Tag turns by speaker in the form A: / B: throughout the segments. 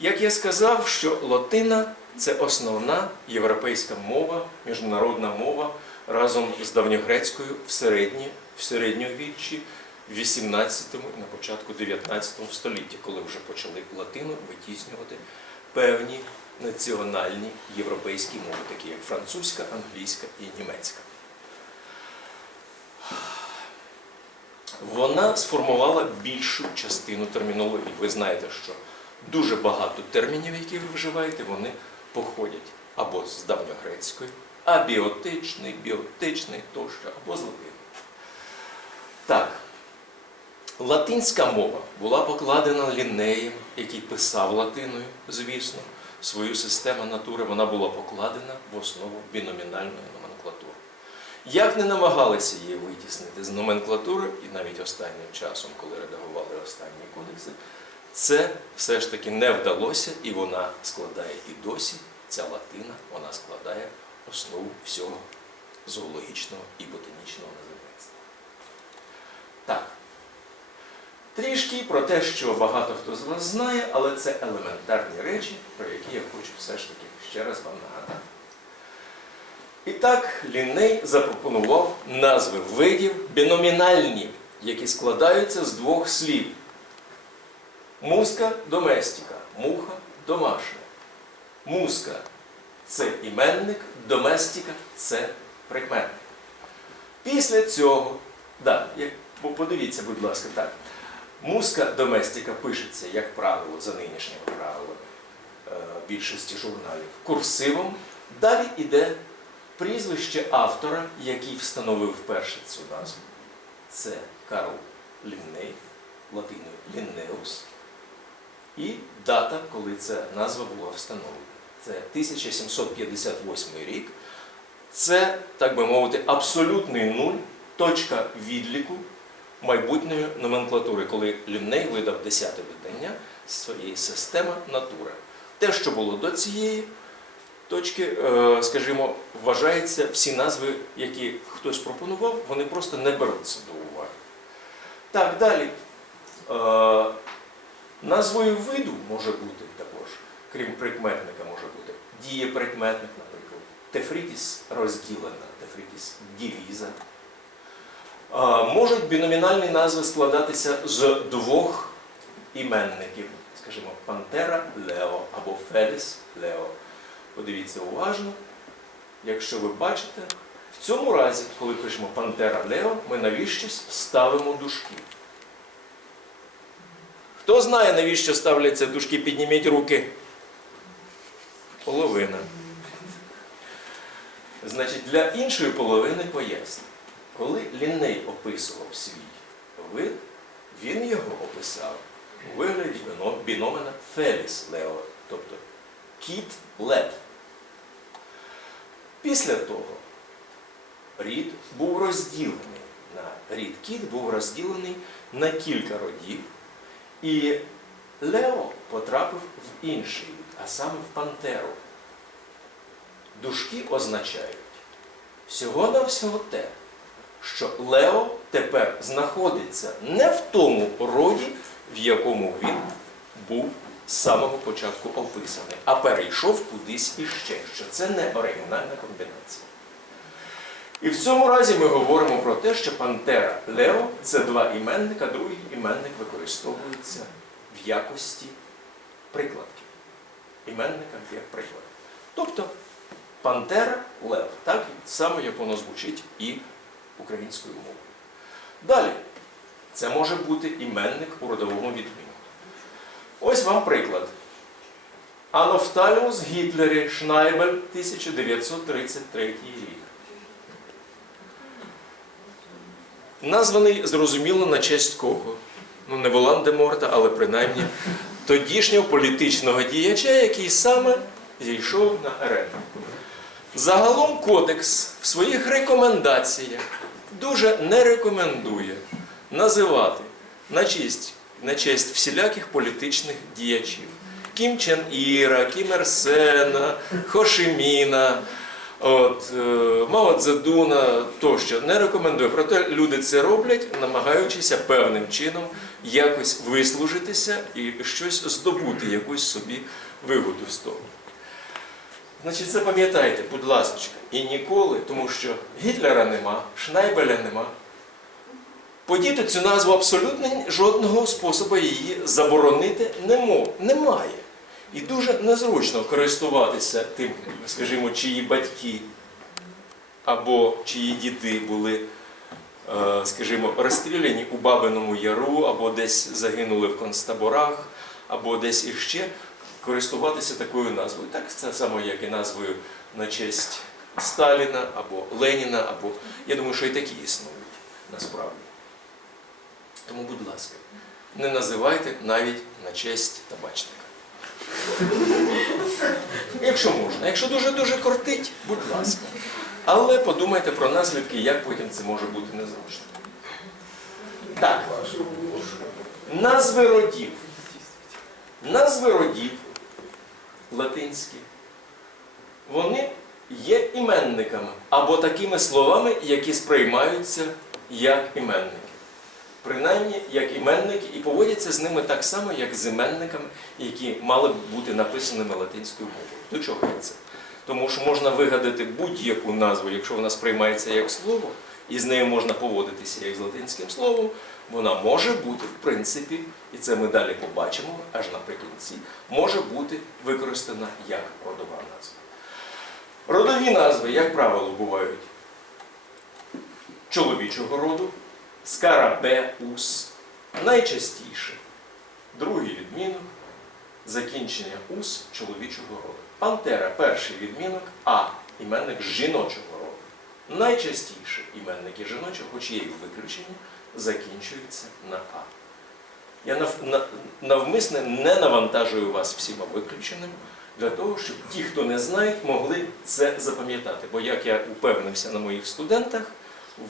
A: Як я сказав, що латина це основна європейська мова, міжнародна мова разом з давньогрецькою в, середні, в середньовіччі, в 18 і на початку 19 столітті, коли вже почали латину витіснювати певні національні європейські мови, такі як французька, англійська і німецька. Вона сформувала більшу частину термінології. Ви знаєте, що дуже багато термінів, які ви вживаєте, вони походять або з давньогрецької, абіотичний, біотичний тощо, або з латини. Так, латинська мова була покладена лінеєм, який писав латиною, звісно, свою систему натури, вона була покладена в основу біномінальної номенклатури. Як не намагалися її витіснити з номенклатури, і навіть останнім часом, коли редагували останні кодекси, це все ж таки не вдалося, і вона складає і досі, ця латина, вона складає основу всього зоологічного і ботанічного називництва. Так. Трішки про те, що багато хто з вас знає, але це елементарні речі, про які я хочу все ж таки ще раз вам нагадати. І так, Лінней запропонував назви видів біномінальні, які складаються з двох слів. Муска доместіка, муха домашня. Муска це іменник, доместіка це прикметник. Після цього, да, подивіться, будь ласка, так. Муска доместіка пишеться, як правило, за нинішніми правилами е, більшості журналів курсивом. Далі йде прізвище автора, який встановив вперше цю назву. Це Карл Лінней, латиною Ліннеус. І дата, коли ця назва була встановлена. Це 1758 рік. Це, так би мовити, абсолютний нуль, точка відліку майбутньої номенклатури, коли Лінней видав 10 видання своєї системи натури. Те, що було до цієї точки, е, скажімо, вважається, всі назви, які хтось пропонував, вони просто не беруться до уваги. Так, далі. Назвою виду може бути також, крім прикметника, може бути дієприкметник, наприклад. Тефрітіс розділена, тефрітіс дівіза. Можуть біномінальні назви складатися з двох іменників, скажімо, Пантера Лео або Феліс Лео. Подивіться уважно, якщо ви бачите, в цьому разі, коли пишемо Пантера Лео, ми навіщось ставимо дужки. Хто знає, навіщо ставляться дужки, підніміть руки. Половина. Значить, для іншої половини поясню. Коли Лінней описував свій вид, він його описав у вигляді біномена Феліс Лео, тобто кіт лев. Після того рід був розділений на рід кіт був розділений на кілька родів, і Лео потрапив в інший а саме в пантеру. Дужки означають всього-навсього те, що Лео тепер знаходиться не в тому роді, в якому він був з самого початку описаний, а перейшов кудись іще, що це не оригінальна комбінація. І в цьому разі ми говоримо про те, що Пантера Лео це два іменника, другий іменник використовується в якості прикладки. Іменника як приклад. Тобто Пантера Лев. Так само як воно звучить і українською мовою. Далі, це може бути іменник у родовому відмінку. Ось вам приклад. Анофталіус Гітлері Шнайбель 1933 рік. Названий зрозуміло на честь кого? Ну, не Волан-де-Морта, але принаймні тодішнього політичного діяча, який саме зійшов на арену. Загалом кодекс в своїх рекомендаціях дуже не рекомендує називати на честь, на честь всіляких політичних діячів. Кім Чен Іра, Кім Ір Сена, Хошиміна, от, е, Мао тощо не рекомендує. Проте люди це роблять, намагаючися певним чином якось вислужитися і щось здобути, якусь собі вигоду з того. Значить, це пам'ятайте, будь ласка, і ніколи, тому що Гітлера нема, Шнайбеля нема. Подіти цю назву абсолютно жодного способу її заборонити не немає. І дуже незручно користуватися тим, скажімо, чиї батьки або чиї діди були, е, скажімо, розстріляні у Бабиному Яру, або десь загинули в концтаборах, або десь іще, користуватися такою назвою. Так само, як і назвою на честь Сталіна або Леніна, або я думаю, що і такі існують насправді. Тому, будь ласка, не називайте навіть на честь табачника. Якщо можна. Якщо дуже-дуже кортить, будь ласка. Але подумайте про наслідки, як потім це може бути незручно. Так. Назви родів. Назви родів латинські. Вони є іменниками або такими словами, які сприймаються як іменники. Принаймні, як іменники, і поводяться з ними так само, як з іменниками, які мали б бути написаними латинською мовою. До чого це? Тому що можна вигадати будь-яку назву, якщо вона сприймається як слово, і з нею можна поводитися як з латинським словом, вона може бути, в принципі, і це ми далі побачимо аж наприкінці, може бути використана як родова назва. Родові назви, як правило, бувають чоловічого роду, скарабеус, найчастіше другий відмінок закінчення ус чоловічого роду. Пантера перший відмінок, а іменник жіночого роду. Найчастіше іменники жіночого, хоч є і виключення, закінчуються на А. Я нав- на- навмисне не навантажую вас всіма виключеними, для того, щоб ті, хто не знають, могли це запам'ятати. Бо як я упевнився на моїх студентах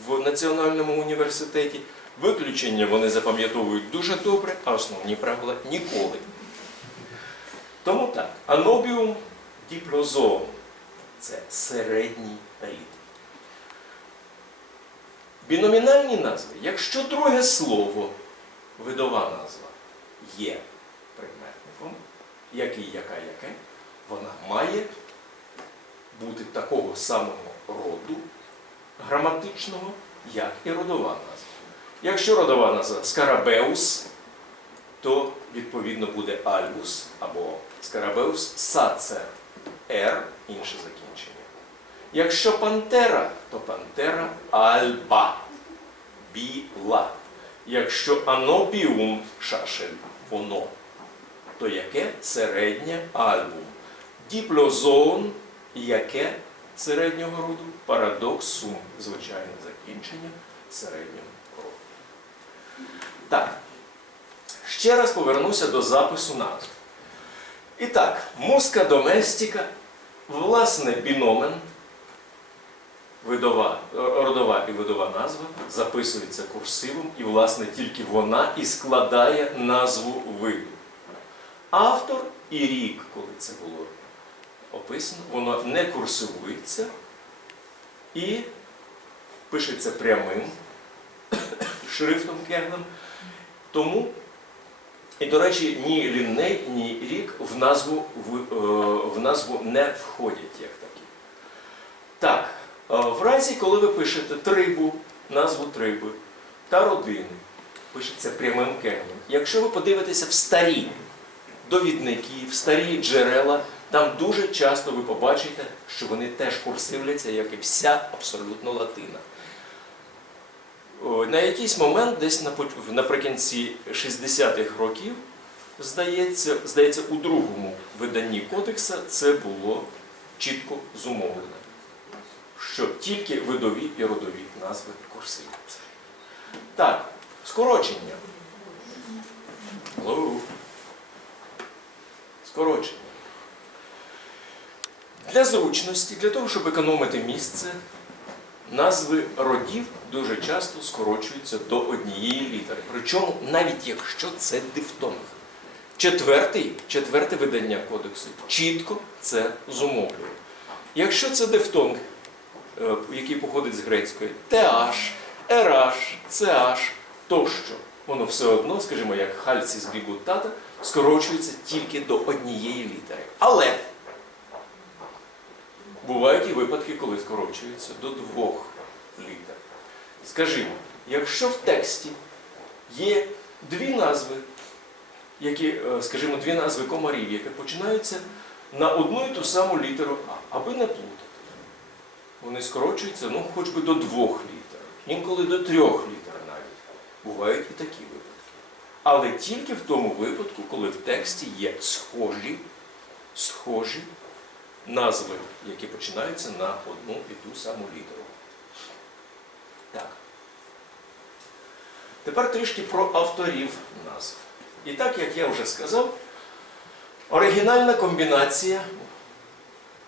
A: в Національному університеті, виключення вони запам'ятовують дуже добре, а основні правила ніколи. Тому так, анобіум діплозоом це середній рід. Біномінальні назви, якщо друге слово, видова назва, є прикметником, який, яка, яке, вона має бути такого самого роду граматичного, як і родова назва. Якщо родова назва скарабеус, то відповідно буде альбус або скарабеус саце р, інше закінчення. Якщо пантера, то пантера альба біла. Якщо анобіум шашель воно, то яке середнє альбум. Діплозоон яке середнього роду, парадоксум, звичайне закінчення середнього роду. Так, ще раз повернуся до запису назв. І так, муска доместика, власне, біномен, видова, родова і видова назва записується курсивом, і, власне, тільки вона і складає назву виду. Автор і рік, коли це було описано, воно не курсивується і пишеться прямим шрифтом кеглем. Тому, і, до речі, ні лінней, ні рік в назву, в, е, в назву не входять як такі. Так, е, в разі, коли ви пишете трибу, назву триби та родини, пишеться прямим кеглем. Якщо ви подивитеся в старі довідники, в старі джерела, там дуже часто ви побачите, що вони теж курсивляться, як і вся абсолютно латина. На якийсь момент, десь наприкінці 60-х років, здається, здається, у другому виданні кодекса це було чітко зумовлено, що тільки видові і родові назви курсивляться. Так, скорочення. Скорочення. Для зручності, для того, щоб економити місце, назви родів дуже часто скорочуються до однієї літери. Причому навіть якщо це дифтонг. Четвертий, четверте видання кодексу чітко це зумовлює. Якщо це дифтонг, е, який походить з грецької, TH, RH, CH тощо, воно все одно, скажімо, як хальці з бігутата, скорочується тільки до однієї літери. Але бувають і випадки, коли скорочується до двох літер. Скажімо, якщо в тексті є дві назви, які, е, скажімо, дві назви комарів, які починаються на одну і ту саму літеру А, аби не плутати. Вони скорочуються ну, хоч би до двох літер, інколи до трьох літер навіть. Бувають і такі випадки. Але тільки в тому випадку, коли в тексті є схожі, схожі назви, які починаються на одну і ту саму літеру. Так. Тепер трішки про авторів назв. І так, як я вже сказав, оригінальна комбінація,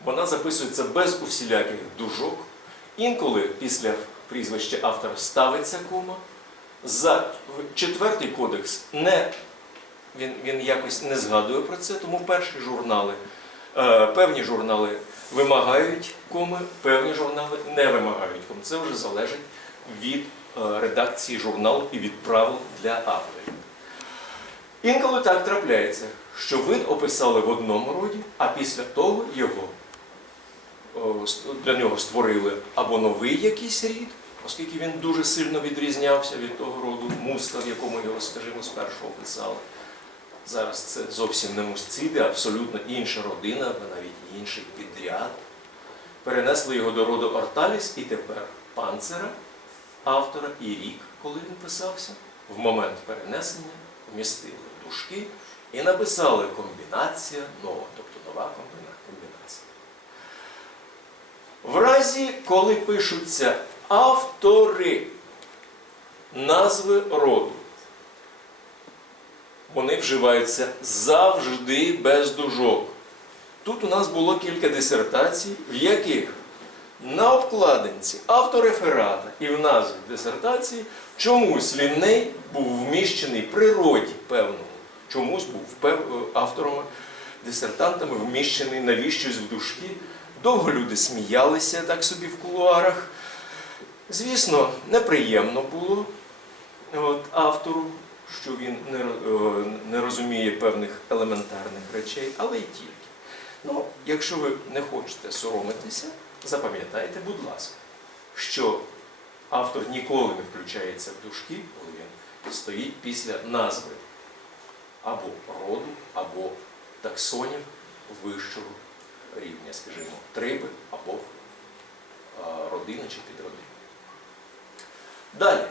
A: вона записується без усіляких дужок. Інколи після прізвища автора ставиться кома. За четвертий кодекс не, він, він якось не згадує про це, тому перші журнали, певні журнали вимагають коми, певні журнали не вимагають ком. Це вже залежить від е, редакції журналу і від правил для авторів. Інколи так трапляється, що вид описали в одному роді, а після того його для нього створили або новий якийсь рід, оскільки він дуже сильно відрізнявся від того роду муска, в якому його, скажімо, спершу описали. Зараз це зовсім не мусциди, абсолютно інша родина, або навіть інший підряд. Перенесли його до роду Орталіс і тепер панцера, автора і рік, коли він писався, в момент перенесення вмістили дужки і написали комбінація нова, тобто нова комбінація. В разі, коли пишуться автори назви роду, вони вживаються завжди без дужок. Тут у нас було кілька дисертацій, в яких на обкладинці автореферата і в назві дисертації чомусь ліней був вміщений природі певному, чомусь був пев- авторами, дисертантами вміщений навіщось в дужки. Довго люди сміялися так собі в кулуарах. Звісно, неприємно було що він не, е, не розуміє певних елементарних речей, але й тільки. Ну, якщо ви не хочете соромитися, запам'ятайте, будь ласка, що автор ніколи не включається в дужки, коли він стоїть після назви або роду, або таксонів вищого рівня, скажімо, триби або а, родини чи підродини. Далі,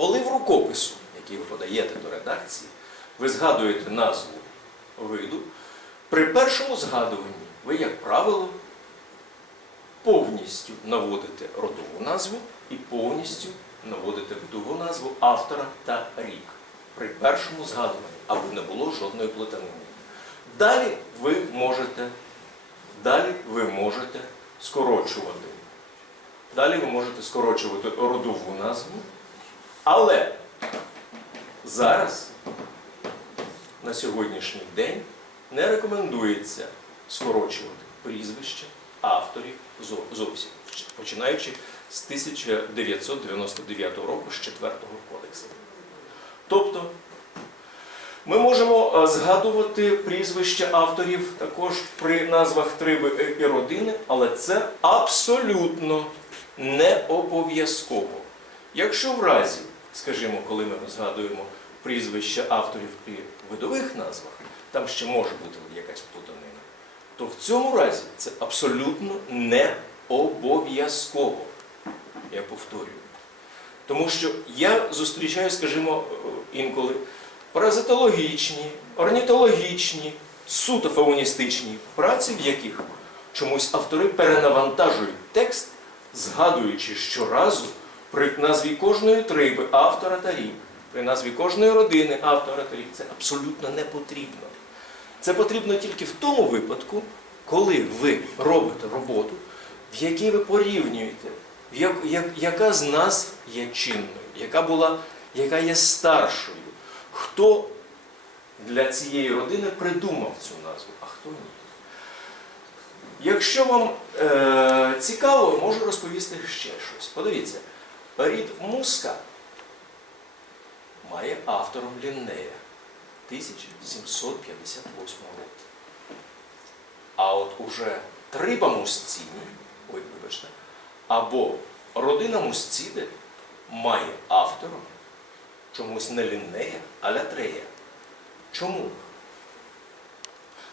A: коли в рукопису, який ви подаєте до редакції, ви згадуєте назву виду, при першому згадуванні ви, як правило, повністю наводите родову назву і повністю наводите видову назву автора та рік. При першому згадуванні, аби не було жодної плутанини. Далі ви можете, далі ви можете скорочувати. Далі ви можете скорочувати родову назву, але зараз, на сьогоднішній день, не рекомендується скорочувати прізвища авторів зовсім, починаючи з 1999 року, з 4 кодексу. Тобто, ми можемо е, згадувати прізвища авторів також при назвах триби і родини, але це абсолютно не обов'язково. Якщо в разі, скажімо, коли ми згадуємо прізвища авторів при видових назвах, там ще може бути якась плутанина, то в цьому разі це абсолютно не обов'язково. Я повторюю. Тому що я зустрічаю, скажімо, е, інколи паразитологічні, орнітологічні, суто фауністичні праці, в яких чомусь автори перенавантажують текст, згадуючи щоразу при назві кожної триби автора та рік, при назві кожної родини автора та рік. Це абсолютно не потрібно. Це потрібно тільки в тому випадку, коли ви робите роботу, в якій ви порівнюєте, як, як, яка з назв є чинною, яка, була, яка є старшою, хто для цієї родини придумав цю назву, а хто ні. Якщо вам е, цікаво, можу розповісти ще щось. Подивіться, рід муска має автором Ліннея 1758 року. А от уже Триба Мусціні, ой, вибачте, або родина Мусціди має автором чомусь не Ліннея, а Лятрея. Чому?